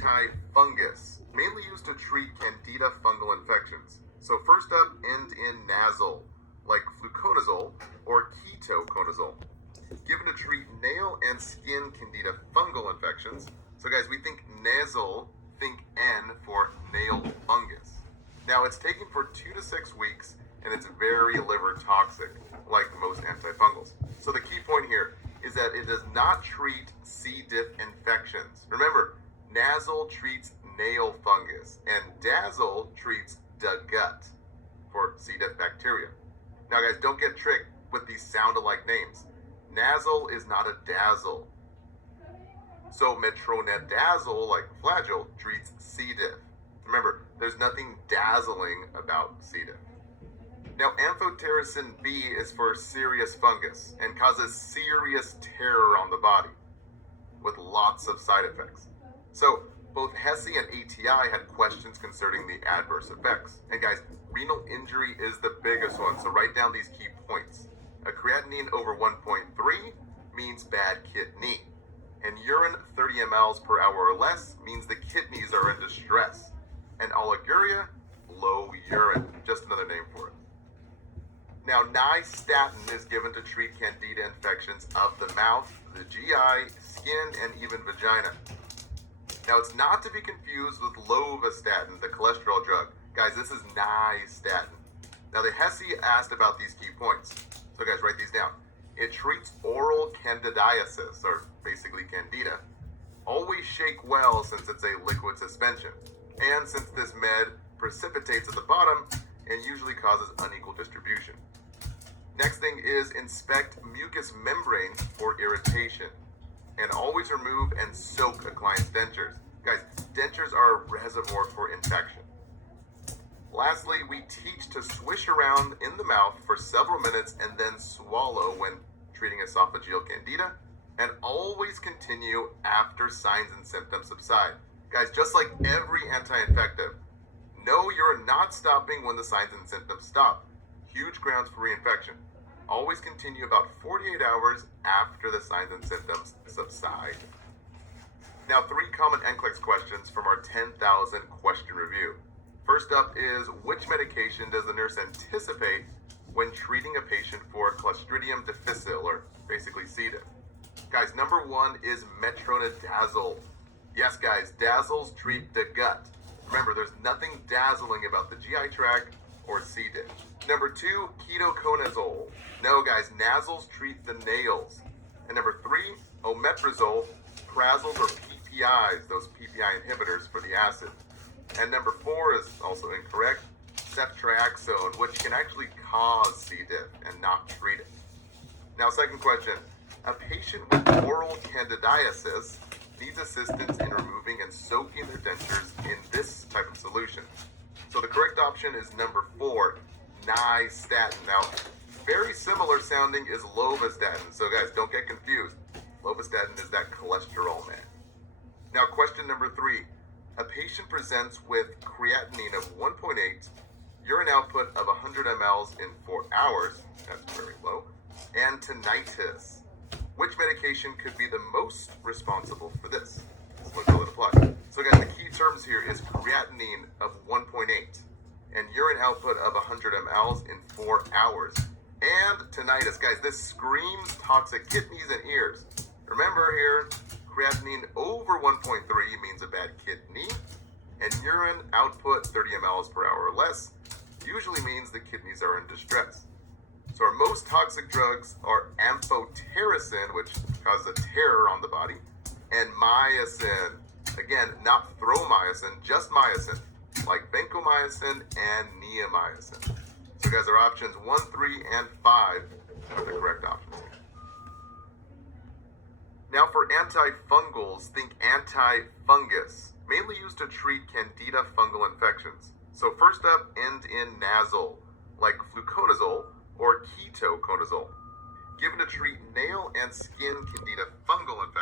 antifungus, mainly used to treat candida fungal infections. So first up, end in nasal, like fluconazole or ketoconazole, given to treat nail and skin candida fungal infections. So guys, we think nasal, think N for nail fungus. Now it's taken for 2 to 6 weeks and it's very liver toxic, like most antifungals. So the key point here is that it does not treat C. diff infections. Remember, nasal treats nail fungus and dazzle treats the gut for C. diff bacteria. Now guys, don't get tricked with these sound-alike names. Nasal is not a dazzle. So metronidazole, like Flagyl, treats C. diff. Remember, there's nothing dazzling about C. diff. Now, amphotericin B is for serious fungus and causes serious terror on the body with lots of side effects. So, both HESI and ATI had questions concerning the adverse effects. And guys, renal injury is the biggest one, so write down these key points. A creatinine over 1.3 means bad kidney. And urine 30 mLs per hour or less means the kidneys are in distress. And oliguria, low urine, just another name for it. Now, nystatin is given to treat candida infections of the mouth, the GI, skin, and even vagina. Now, it's not to be confused with lovastatin, the cholesterol drug. Guys, this is nystatin. Now, the HESI asked about these key points. So guys, write these down. It treats oral candidiasis, or basically candida. Always shake well since it's a liquid suspension. And since this med precipitates at the bottom and usually causes unequal distribution. Next thing is inspect mucous membrane for irritation. And always remove and soak a client's dentures. Guys, dentures are a reservoir for infection. Lastly, we teach to swish around in the mouth for several minutes and then swallow when treating esophageal candida, and always continue after signs and symptoms subside. Guys, just like every anti-infective, no, you're not stopping when the signs and symptoms stop. Huge grounds for reinfection. Always continue about 48 hours after the signs and symptoms subside. Now, 3 common NCLEX questions from our 10,000 question review. First up is, which medication does the nurse anticipate when treating a patient for Clostridium difficile, or basically C. diff? Guys, number 1 is metronidazole. Yes, guys, dazzles treat the gut. Remember, there's nothing dazzling about the GI tract or C. diff. Number 2, ketoconazole. No, guys, nasals treat the nails. And number 3, omeprazole, prazole or PPIs, those PPI inhibitors for the acid. And number 4 is also incorrect, ceftriaxone, which can actually cause C. diff and not treat it. Now, second question. A patient with oral candidiasis needs assistance in removing and soaking their dentures in this type of solution. So the correct option is number 4, nystatin. Now, very similar sounding is lovastatin. So guys, don't get confused. Lovastatin is that cholesterol man. Now, question number 3. A patient presents with creatinine of 1.8, urine output of 100 mLs in 4 hours, that's very low, and tinnitus. Which medication could be the most responsible for this? Let's look how it applies. So guys, the key terms here is creatinine of 1.8 and urine output of 100 mLs in 4 hours. And tinnitus. Guys, this screams toxic kidneys and ears. Remember here, creatinine over 1.3 means a bad kidney, and urine output 30 mLs per hour or less usually means the kidneys are in distress. So our most toxic drugs are amphotericin, which causes a terror on the body, and myosin. Again, not thromycin, just myosin, like vancomycin and neomycin. So guys, our options 1, 3, and 5 are the correct options here. Now for antifungals, think antifungus, mainly used to treat candida fungal infections. So first up, end in nasal, like fluconazole or ketoconazole, given to treat nail and skin candida fungal infections.